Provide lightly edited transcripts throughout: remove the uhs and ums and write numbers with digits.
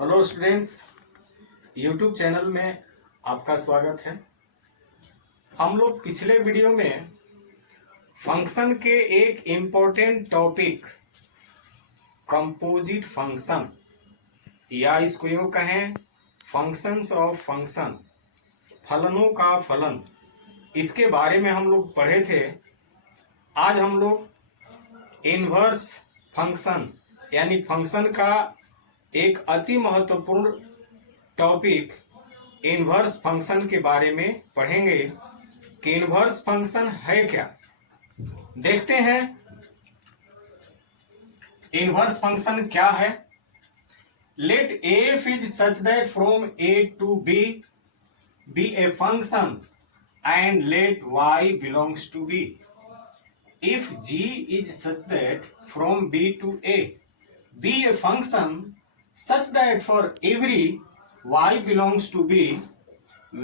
Hello students, YouTube channel में आपका स्वागत है। हम लोग पिछले वीडियो में फंक्शन के एक इम्पोर्टेंट टॉपिक कंपोजिट फंक्शन या इसको यूँ कहें फंक्शंस ऑफ फंक्शन, फलनों का फलन, इसके बारे में हम लोग पढ़े थे। आज हम लोग इन्वर्स फंक्शन यानी फंक्शन का एक अति महत्वपूर्ण टॉपिक इन्वर्स फंक्शन के बारे में पढ़ेंगे कि इन्वर्स फंक्शन है क्या। देखते हैं इन्वर्स फंक्शन क्या है। Let F is such that from A to B a function and let Y belongs to B. If G is such that from B to A B a function such that for every y belongs to B,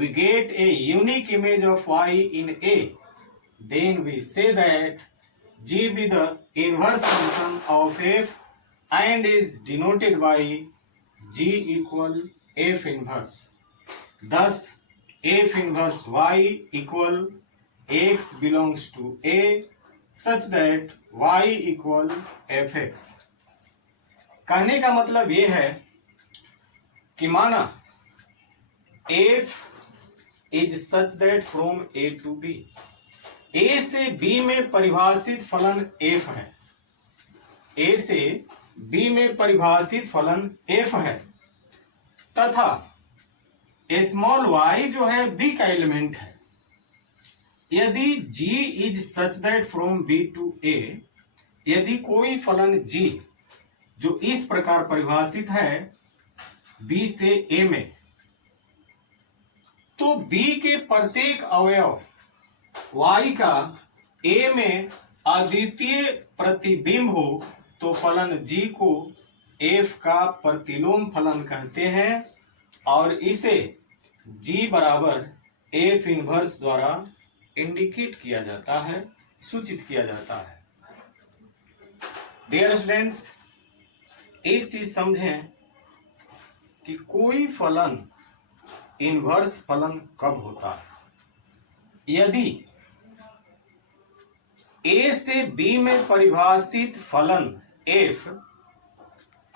we get a unique image of y in A. Then we say that G be the inverse function of f and is denoted by G equal f inverse. Thus, f inverse y equal x belongs to A such that y equal fx. कहने का मतलब ये है कि माना f is such that from A to B, A से B में परिभाषित फलन f है, ए से बी में परिभाषित फलन f है तथा स्मॉल y जो है b का एलिमेंट है। यदि g is such that from b to a, यदि कोई फलन g जो इस प्रकार परिभाषित है B से A में, तो B के प्रत्येक अवयव Y का A में अद्वितीय प्रतिबिंब हो तो फलन G को F का प्रतिलोम फलन कहते हैं और इसे G बराबर F इनवर्स द्वारा इंडिकेट किया जाता है, सूचित किया जाता है। डियर स्टूडेंट्स, एक चीज समझें कि कोई फलन इन्वर्स फलन कब होता है। यदि A से B में परिभाषित फलन f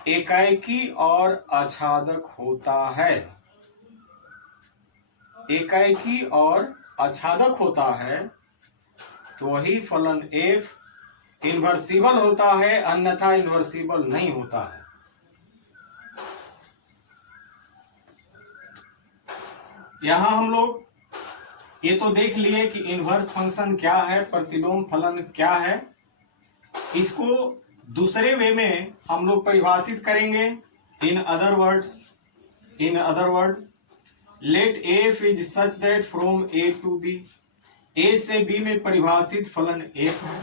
एकाएकी और आच्छादक होता है, एकाएकी और आच्छादक होता है, तो वही फलन f इन्वर्सिबल होता है, अन्यथा इन्वर्सिबल नहीं होता है। यहां हम लोग ये तो देख लिए कि इन्वर्स फंक्शन क्या है, प्रतिलोम फलन क्या है। इसको दूसरे वे में हम लोग परिभाषित करेंगे। In other word let F is such that from A to B, A से बी में परिभाषित फलन f है।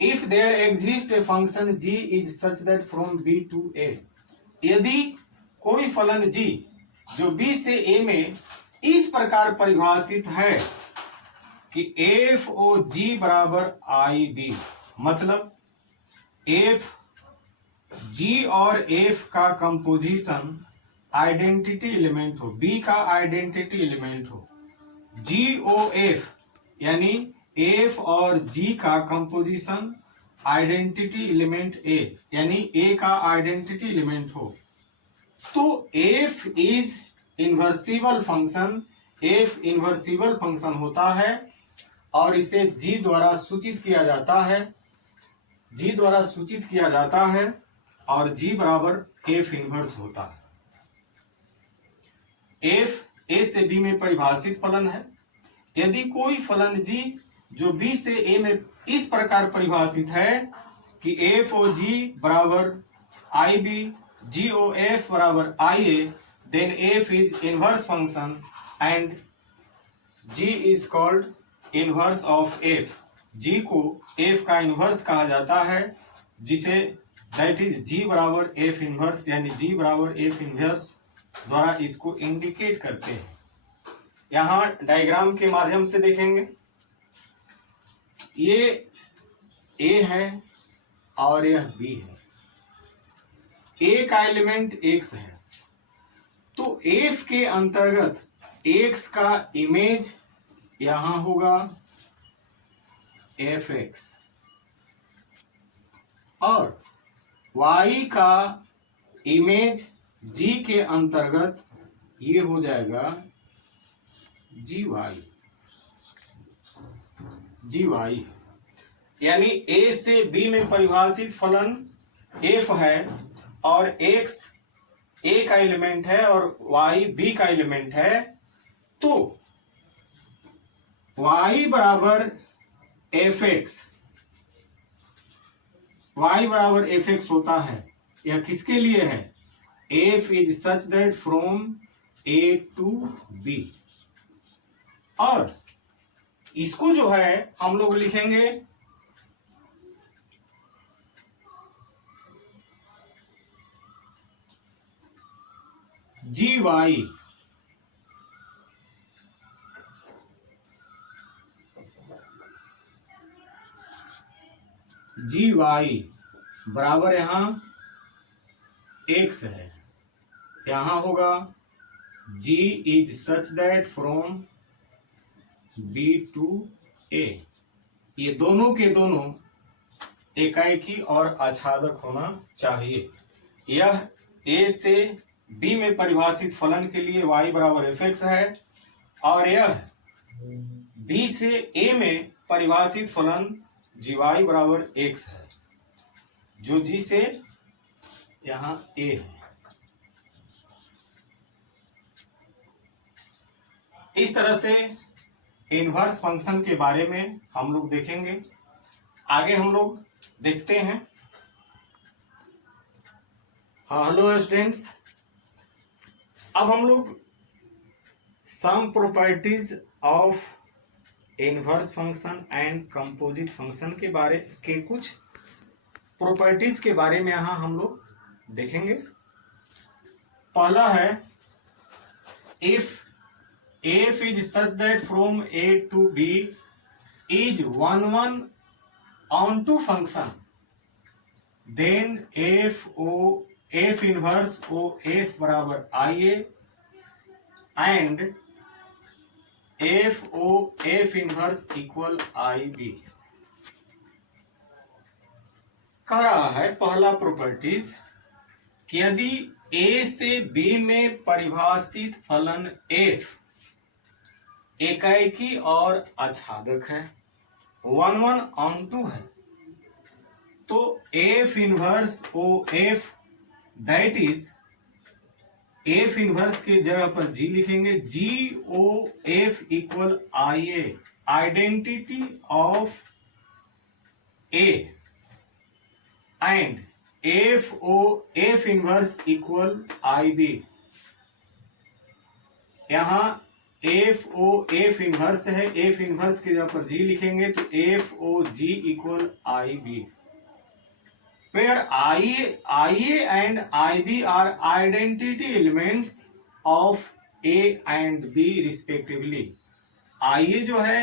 If there exist a function g is such that from b to a, यदि कोई फलन g जो b से a में इस प्रकार परिभाषित है कि f ओ g बराबर i b, मतलब f g और f का कंपोजिशन आइडेंटिटी एलिमेंट हो, b का आइडेंटिटी एलिमेंट हो, g ओ f यानी f और g का कंपोजिशन आइडेंटिटी एलिमेंट a यानी a का आइडेंटिटी एलिमेंट हो, तो f is invertible function, f invertible function होता है और इसे g द्वारा सूचित किया जाता है, g द्वारा सूचित किया जाता है और g बराबर f इन्वर्स होता है। f a से b में परिभाषित फलन है। यदि कोई फलन g जो b से a में इस प्रकार परिभाषित है कि f ओ g बराबर ib, g ओ f बराबर ia, then f is inverse function and g is called inverse of f। g को f का इनवर्स कहा जाता है, जिसे दैट इज g बराबर f इनवर्स यानी g बराबर f इनवर्स द्वारा इसको इंडिकेट करते हैं। यहाँ डायग्राम के माध्यम से देखेंगे, ये a है और यह b है। a का एलिमेंट x है तो एफ के अंतर्गत एक्स का इमेज यहां होगा एफ एक्स और y का इमेज g के अंतर्गत ये हो जाएगा gy यानी a से b में परिभाषित फलन f है और x a का एलिमेंट है और y b का एलिमेंट है, तो y बराबर एफ एक्स होता है। यह किसके लिए है? f is such that from a to b। और इसको जो है हम लोग लिखेंगे gy बराबर यहां x है, यहां होगा g is such that from b to a। ये दोनों के दोनों एकाएकी और आच्छादक होना चाहिए। यह a से b में परिभाषित फलन के लिए y बराबर एफ एक्स है और यह b से a में परिभाषित फलन gy बराबर x है, जो g से यहां a है। इस तरह से इनवर्स फंक्शन के बारे में हम लोग देखेंगे। आगे हम लोग देखते हैं। हाँ, हेलो स्टूडेंट्स, अब हम लोग some properties of inverse function and composite function के बारे के कुछ प्रॉपर्टीज के बारे में यहाँ हम लोग देखेंगे। पहला है if f is such that from a to b is 1 onto function, then f inverse o f बराबर ia and f o f inverse equal ib। कह रहा है पहला प्रॉपर्टीज कि यदि a से b में परिभाषित फलन f एकाएकी और आच्छादक है, 1 onto है, तो f inverse o f that is f inverse के जगह पर g लिखेंगे, g o f equal ia identity of a and f o f inverse equal ib। यहां एफ ओ एफ इनवर्स है, एफ इनवर्स के जगह पर जी लिखेंगे तो f o g equal I B, where I A and I B are identity elements of A and B respectively. I A जो है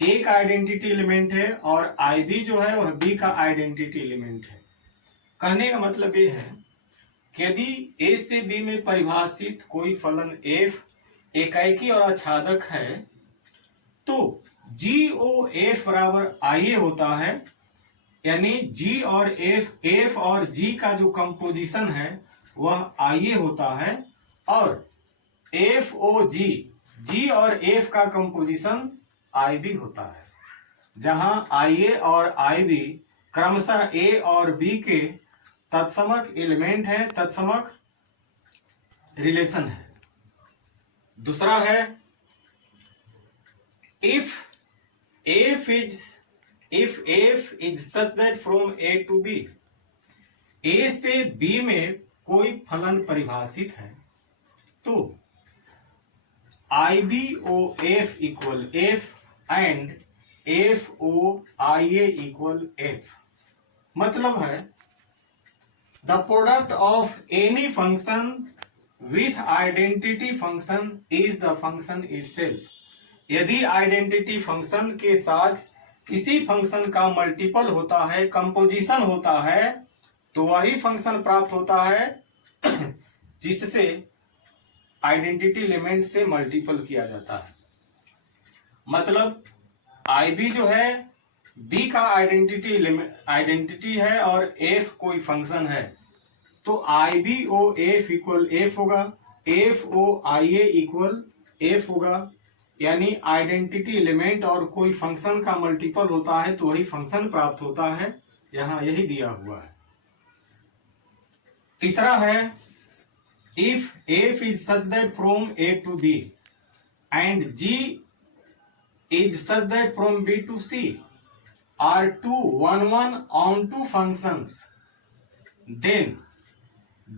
ए का आइडेंटिटी एलिमेंट है और आई बी जो है वह बी का आइडेंटिटी एलिमेंट है। कहने का मतलब ये है कि यदि ए से बी में परिभाषित कोई फलन एफ एकाएकी और आच्छादक है तो जी ओ एफ बराबर आई ए होता है, यानी जी और एफ और जी का जो कंपोजिशन है वह आई ए होता है और एफ ओ जी और एफ का कंपोजिशन आई बी होता है, जहां आई ए और आई बी क्रमशः ए और बी के तत्समक एलिमेंट है, तत्समक रिलेशन है। दूसरा है if f is such that from a to b, a से b में कोई फलन परिभाषित है तो i b o f equal f and f o i a equal f। मतलब है the product of any function with identity function is the function itself। यदि आइडेंटिटी फंक्शन के साथ किसी फंक्शन का मल्टीपल होता है, कंपोजिशन होता है, तो वही फंक्शन प्राप्त होता है जिससे आइडेंटिटी एलिमेंट से मल्टीपल किया जाता है। मतलब IB जो है B का आइडेंटिटी है और F कोई फंक्शन है, तो IBOF इक्वल F होगा, FOIA इक्वल F होगा। यानी आइडेंटिटी एलिमेंट और कोई फंक्शन का मल्टीपल होता है तो वही फंक्शन प्राप्त होता है। यहां यही दिया हुआ है। तीसरा है if F is such that from A to B and G is such that from B to C are two one onto functions, then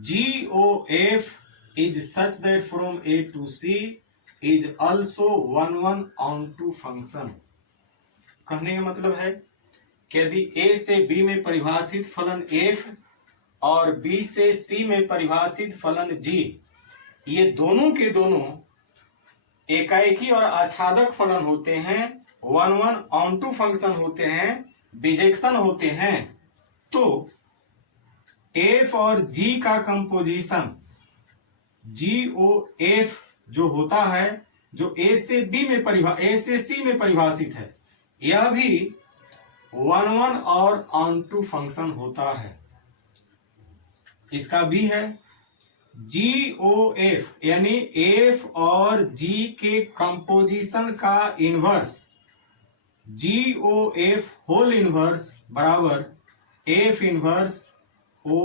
GOF is such that from A to C is also one onto function। कहने का मतलब है कि यदि A से B में परिभाषित फलन F और B से C में परिभाषित फलन G, ये दोनों के दोनों एकाएकी और आच्छादक फलन होते हैं, वन ऑनटू फंक्शन होते हैं, बिजेक्शन होते हैं, तो F और G का कंपोजिशन GOF जो होता है, जो A से C में परिभाषित है, यह भी वन और ऑनटू फंक्शन होता है। इसका भी है GOF यानी F और G के कंपोजिशन का इनवर्स GOF होल इनवर्स बराबर F inverse O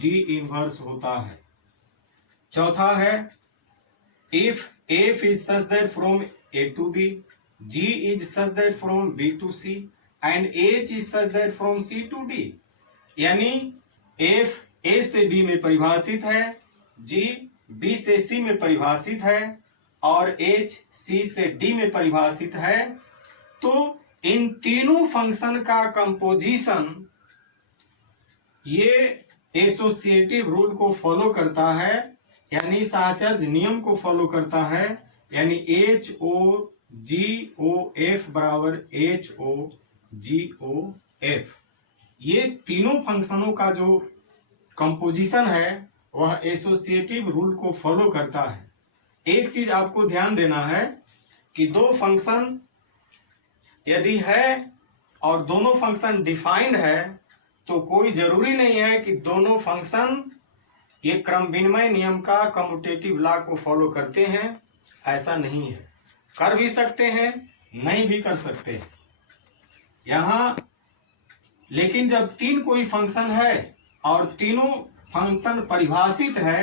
G inverse होता है। चौथा है if F is such that from A to B, G is such that from B to C and H is such that from C to D, यानी F A से B में परिभाषित है, G B से C में परिभाषित है और H C से D में परिभाषित है, तो इन तीनों फंक्शन का कंपोजिशन ये एसोसिएटिव रूल को फॉलो करता है, यानी साहचर्य नियम को फॉलो करता है, यानी HOGOF बराबर HOGOF। ये तीनों फंक्शनों का जो कंपोजिशन है वह एसोसिएटिव रूल को फॉलो करता है। एक चीज आपको ध्यान देना है कि दो फंक्शन यदि है और दोनों फंक्शन डिफाइंड है तो कोई जरूरी नहीं है कि दोनों फंक्शन ये क्रम विनिमय नियम का कम्यूटेटिव लॉ को फॉलो करते हैं। ऐसा नहीं है, कर भी सकते हैं, नहीं भी कर सकते हैं। यहां लेकिन जब तीन कोई फंक्शन है और तीनों फंक्शन परिभाषित है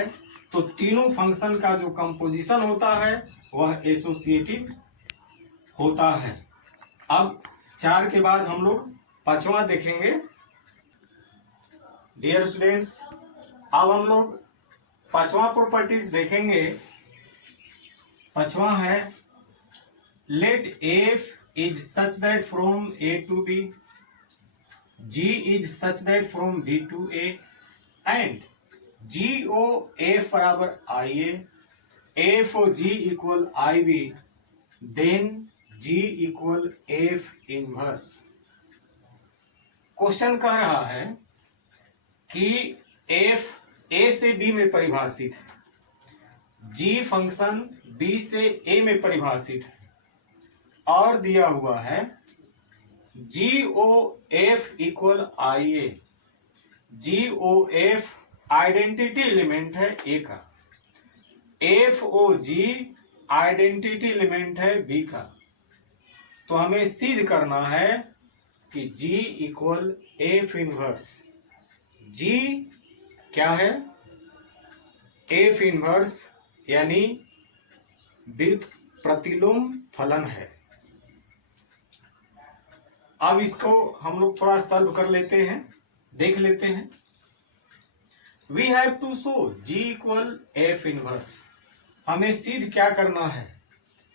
तो तीनों फंक्शन का जो कंपोजिशन होता है वह एसोसिएटिव होता है। अब 4 के बाद हम लोग 5वां देखेंगे। डियर स्टूडेंट्स, अब हम लोग 5वां प्रॉपर्टीज देखेंगे। 5वां है late F is such that from A to B, G is such that from B to A and GOF बराबर IA, F और G equal IB, then G equal F inverse. Question कह रहा है कि F A से B में परिभाषित है, G फंक्शन B से A में परिभाषित है और दिया हुआ है GOF equal IA। GOF identity element है A का, FOG आइडेंटिटी एलिमेंट है B का। तो हमें सिद्ध करना है कि G equal F inverse. G क्या है? F इनवर्स यानी व्युत्प्रतिलोम फलन है। अब इसको हम लोग थोड़ा सॉल्व कर लेते हैं, देख लेते हैं। We have to show G equal F inverse. हमें सिद्ध क्या करना है?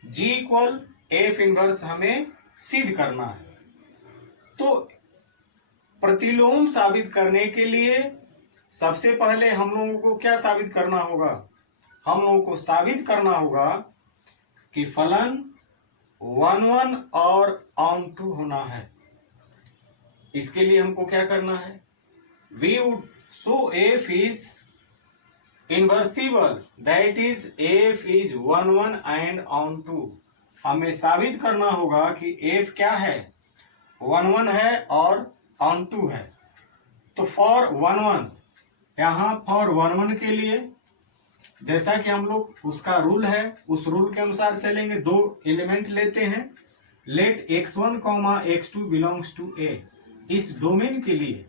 G इक्वल F इनवर्स हमें सिद्ध करना है। तो प्रतिलोम साबित करने के लिए सबसे पहले हम लोगों को क्या साबित करना होगा? हम लोगों को साबित करना होगा कि फलन 1 और ऑन2 होना है। इसके लिए हमको क्या करना है? We would show F is invertible that is f is 1 1 and onto. हमें साबित करना होगा कि एफ क्या है, 1 1 है और ऑन टू है। तो फॉर 1 1, यहाँ फॉर 1 1 के लिए जैसा कि हम लोग उसका रूल है उस रूल के अनुसार चलेंगे। दो एलिमेंट लेते हैं, late x1 x2 belongs to ए। इस डोमेन के लिए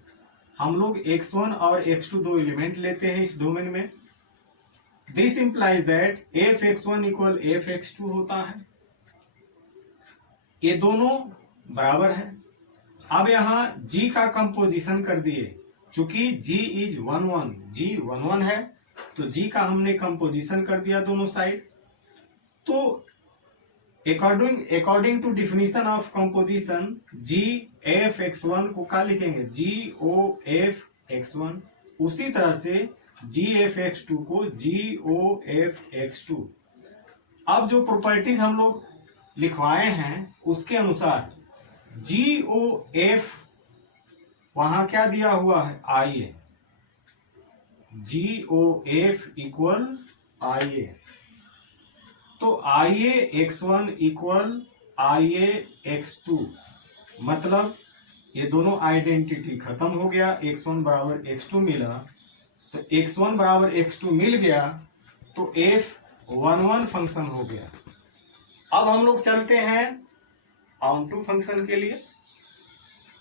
हम लोग x1 और x2 दो एलिमेंट लेते हैं इस डोमेन में। This implies that f(x1) equal f(x2) होता है। ये दोनों बराबर है। अब यहाँ g का कंपोजिशन कर दिए, चूंकि g इज 1 1, g 1 1 है तो g का हमने कंपोजिशन कर दिया दोनों साइड। तो according to definition of composition g f(x1) को क्या लिखेंगे, g o f x1। उसी तरह से g f x2 को g o f x2। अब जो प्रॉपर्टीज हम लोग लिखवाए हैं उसके अनुसार g o f वहां क्या दिया हुआ है, i a। g o f equal i a। तो i a x1 equal i a x2, मतलब ये दोनों आइडेंटिटी खत्म हो गया। x1 बराबर x2 मिला, तो x1 बराबर x2 मिल गया तो f(11) फंक्शन हो गया। अब हम लोग चलते हैं ऑन टू फंक्शन के लिए।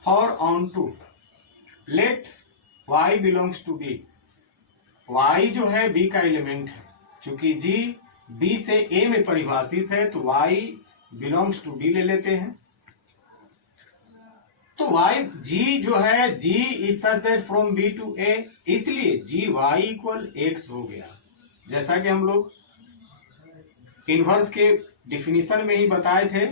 For onto let y belongs to b। y जो है b का एलिमेंट है, चूंकि g b से a में परिभाषित है तो y बिलोंग्स टू b ले लेते हैं। तो g जो है g is such that from b to a, इसलिए gy इक्वल x हो गया। जैसा कि हम लोग इनवर्स के डिफिनीशन में ही बताए थे,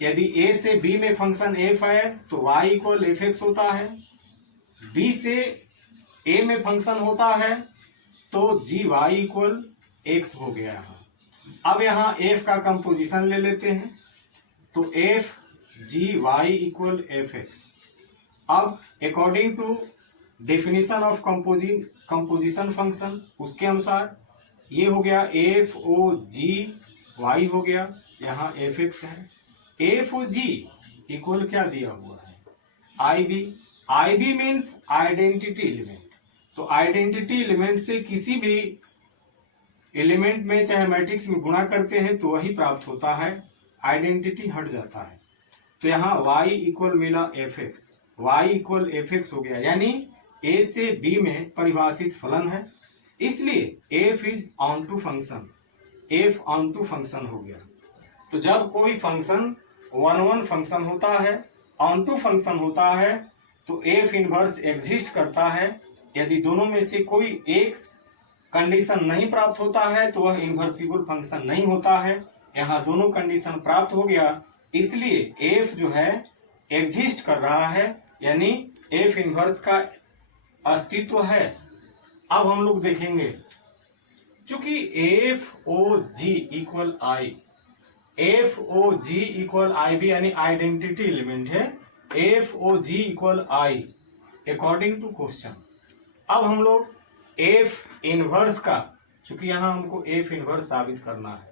यदि a से b में फंक्शन f है तो y इक्वल fx होता है, b से a में फंक्शन होता है तो gy इक्वल x हो गया। अब यहाँ f का कंपोजिशन ले लेते हैं तो f gy इक्वल fx। अब according to definition of composition function उसके अनुसार ये हो गया f o g y हो गया, यहाँ fx है। f o g इक्वल क्या दिया हुआ है, ib। ib means identity element. तो आइडेंटिटी एलिमेंट से किसी भी एलिमेंट में चाहे मैट्रिक्स में गुणा करते हैं तो वही प्राप्त होता है, आइडेंटिटी हट जाता है। तो यहाँ y इक्वल मिला fx, y इक्वल fx हो गया, यानी a से b में परिभाषित फलन है, इसलिए f is onto function, f onto function हो गया। तो जब कोई फंक्शन 1 1 फंक्शन होता है, ऑन टू फंक्शन होता है, तो f इनवर्स एग्जिस्ट करता है। यदि दोनों में से कोई एक कंडीशन नहीं प्राप्त होता है तो वह इनवर्सिबल फंक्शन नहीं होता है। यहाँ दोनों कंडीशन प्राप्त हो गया, इसलिए f जो है एग्जिस्ट कर रहा है, यानी f इनवर्स का अस्तित्व है। अब हम लोग देखेंगे, चूंकि f o g equal i, f o g equal i भी यानी आइडेंटिटी एलिमेंट है, f o g equal i according to question. अब हम लोग f इनवर्स का, चूंकि यहाँ हमको f इनवर्स साबित करना है,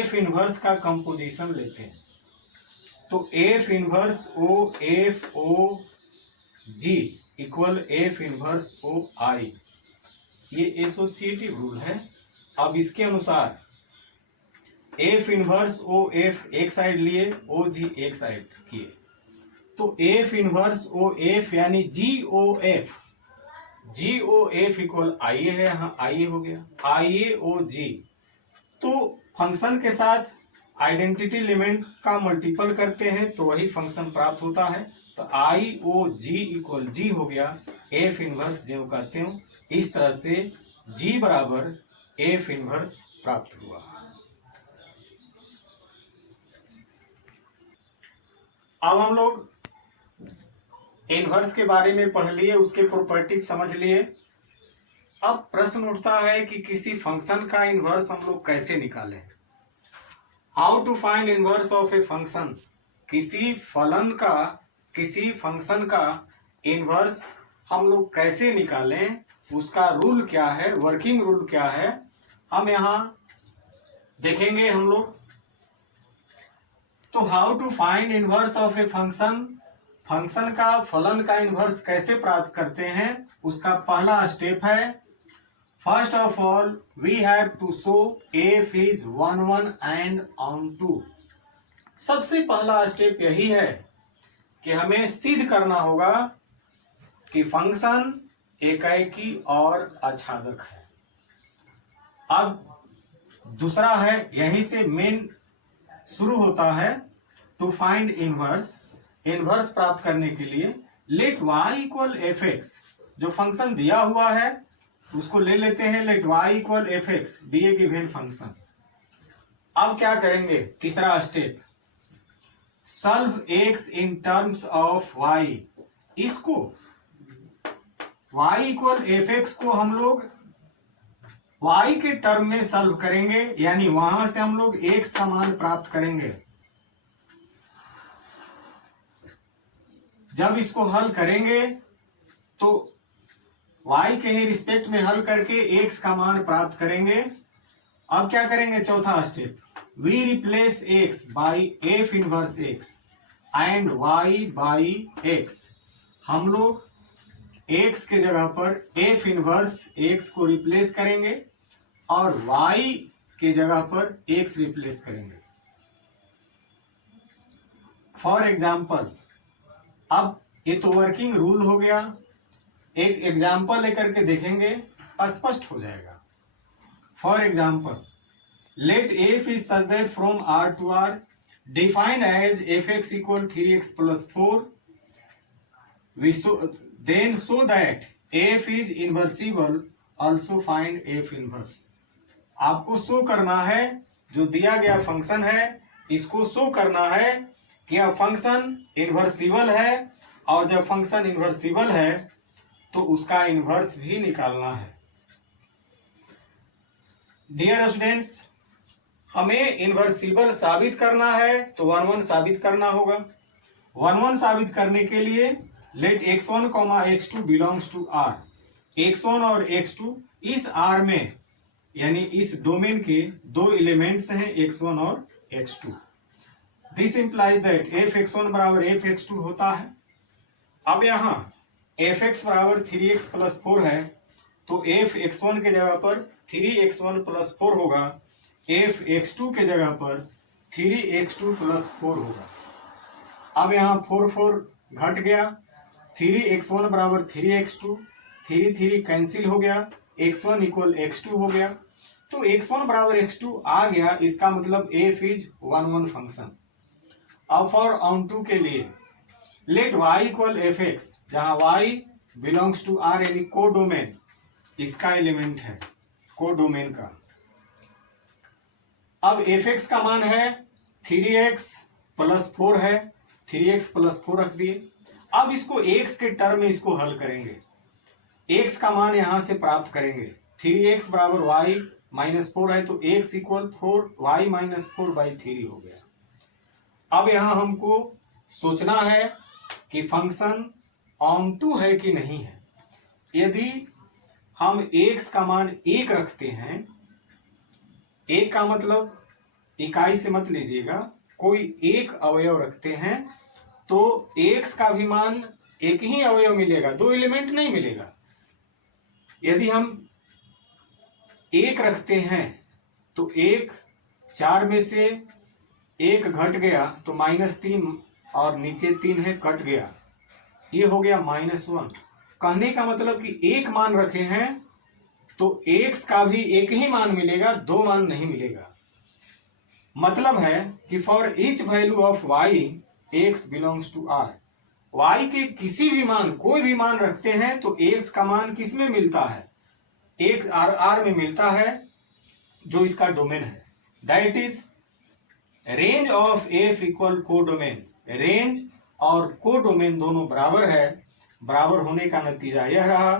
f इनवर्स का कंपोजिशन लेते हैं। तो f inverse o f o g equal f inverse o i, ये एसोसिएटिव रूल है। अब इसके अनुसार f इनवर्स o f एक साइड लिए, o g एक साइड किए, तो f इनवर्स o f यानी g o f equal i है, यहाँ i हो गया, i o g। तो फंक्शन के साथ आइडेंटिटी एलिमेंट का मल्टीपल करते हैं तो वही फंक्शन प्राप्त होता है। तो i o g equal g हो गया, f इनवर्स जो कहते हो। इस तरह से g बराबर f इनवर्स प्राप्त हुआ। अब हम लोग इनवर्स के बारे में पढ़ लिए, उसके प्रॉपर्टीज समझ लिए। अब प्रश्न उठता है कि किसी फंक्शन का इनवर्स हम लोग कैसे निकालें। How to find inverse of a function. किसी फलन का, किसी फंक्शन का इनवर्स हम लोग कैसे निकालें, उसका रूल क्या है, वर्किंग रूल क्या है, हम यहाँ देखेंगे हम लोग। तो how to find inverse of a function, function का फलन का इनवर्स कैसे प्राप्त करते हैं, उसका पहला स्टेप है, first of all we have to show F is 1 1 and on 2। सबसे पहला स्टेप यही है कि हमें सिद्ध करना होगा कि फंक्शन एकाएकी और आच्छादक है। अब दूसरा है, यहीं से मेन शुरू होता है, टू फाइंड इनवर्स, इनवर्स प्राप्त करने के लिए let y equal F x, जो फंक्शन दिया हुआ है उसको ले लेते हैं, let y equal F x be a given function. अब क्या करेंगे, तीसरा step, solve x in terms of y। इसको y इक्वल एफ एक्स को हम लोग y के टर्म में सॉल्व करेंगे, यानी वहां से हम लोग x का मान प्राप्त करेंगे। जब इसको हल करेंगे तो y के ही रिस्पेक्ट में हल करके x का मान प्राप्त करेंगे। अब क्या करेंगे, चौथा step, we replace x by F inverse x and y by x। हम लोग x के जगह पर एफ इनवर्स x को रिप्लेस करेंगे और y के जगह पर x रिप्लेस करेंगे। फॉर एग्जाम्पल, अब ये तो वर्किंग रूल हो गया, एक एग्जाम्पल लेकर के देखेंगे, स्पष्ट हो जाएगा। For example, let F is such that from R to R defined as F X equal 3x plus 4, then show that f is inversible, also find f inverse। आपको शो करना है, जो दिया गया फंक्शन है इसको शो करना है कि यह फंक्शन इन्वर्सिबल है, और जब फंक्शन इन्वर्सिबल है तो उसका इन्वर्स भी निकालना है। डियर स्टूडेंट्स, हमें इन्वर्सिबल साबित करना है तो 1 1 साबित करना होगा। 1 1 साबित करने के लिए late x1 x2 belongs to r, x1 और x2 इस r में यानी इस डोमेन के दो एलिमेंट्स हैं x1 और x2। This implies that F x1 बराबर एफ x2 होता है। अब यहाँ एफ एक्स बराबर 3x प्लस 4 है, तो एफ x1 के जगह पर 3x1 प्लस 4 होगा, एफ x2 के जगह पर 3x2 प्लस 4 होगा। अब यहाँ 4 4 घट गया, 3x1 बराबर 3x2, 3 3 कैंसिल हो गया, x1 इक्वल x2 हो गया। तो x1 बराबर x2 आ गया, इसका मतलब f इज 1 1 फंक्शन। अब फॉर ऑन टू के लिए let y equal F X, जहां y बिलोंग्स टू r यानी को डोमेन, इसका एलिमेंट है को डोमेन का। अब एफ एक्स का मान है 3x प्लस 4 है, 3x प्लस 4 रख दिए। अब इसको x के टर्म में इसको हल करेंगे, x का मान यहां से प्राप्त करेंगे। 3x बराबर y माइनस 4 है, तो x equal 4 y minus 4 by 3 हो गया। अब यहां हमको सोचना है कि फंक्शन ऑन टू है कि नहीं है। यदि हम x का मान 1 रखते हैं, 1 का मतलब इकाई से मत लीजिएगा, कोई एक अवयव रखते हैं तो x का भी मान एक ही अवयव मिलेगा, दो एलिमेंट नहीं मिलेगा। यदि हम 1 रखते हैं तो 1 4 में से 1 घट गया तो -3 और नीचे 3 है, कट गया, ये हो गया -1। कहने का मतलब कि एक मान रखे हैं तो x का भी एक ही मान मिलेगा, दो मान नहीं मिलेगा। मतलब है कि for each value of y x belongs to r, y के किसी भी मान, कोई भी मान रखते हैं तो x का मान किस में मिलता है, x r में मिलता है, जो इसका डोमेन है। That is range of f equal को डोमेन। रेंज और को डोमेन दोनों बराबर है, बराबर होने का नतीजा यह रहा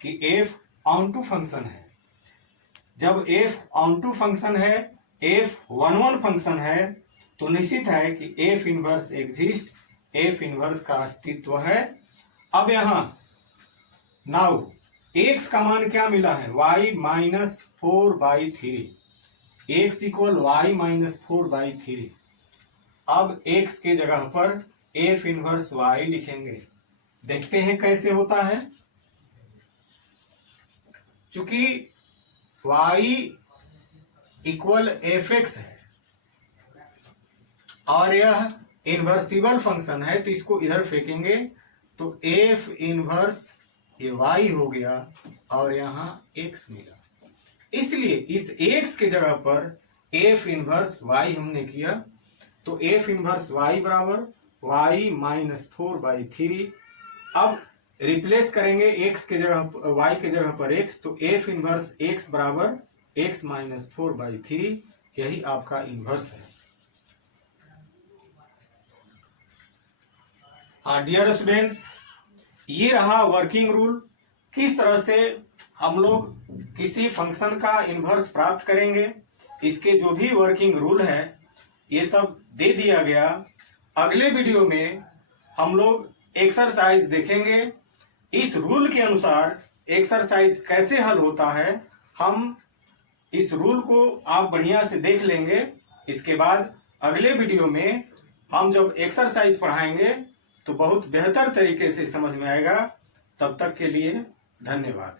कि f ऑन टू फंक्शन है। जब f ऑन टू फंक्शन है, f 1 1 फंक्शन है, तो निश्चित है कि f inverse exist, f inverse का अस्तित्व है। अब यहाँ नाउ x का मान क्या मिला है, y minus 4/3, x equal y minus 4/3। अब x के जगह पर f इनवर्स y लिखेंगे। देखते हैं कैसे होता है। चूंकि y इक्वल fx है और यह इन्वर्सिबल फंक्शन है, तो इसको इधर फेंकेंगे तो f इनवर्स ये y हो गया और यहाँ x मिला। इसलिए इस x के जगह पर f इनवर्स y हमने किया, तो f इनवर्स y बराबर y माइनस 4/3। अब रिप्लेस करेंगे x के जगह y के जगह पर x, तो f इनवर्स x बराबर x माइनस 4/3। यही आपका इनवर्स है। हाँ डियर स्टूडेंट्स, ये रहा वर्किंग रूल। किस तरह से हम लोग किसी फंक्शन का इन्वर्स प्राप्त करेंगे, इसके जो भी वर्किंग रूल है ये सब दे दिया गया। अगले वीडियो में हम लोग एक्सरसाइज देखेंगे। इस रूल के अनुसार एक्सरसाइज कैसे हल होता है, हम इस रूल को आप बढ़िया से देख लेंगे। इसके बाद अगले वीडियो में हम जब एक्सरसाइज पढ़ाएंगे तो बहुत बेहतर तरीके से समझ में आएगा। तब तक के लिए धन्यवाद।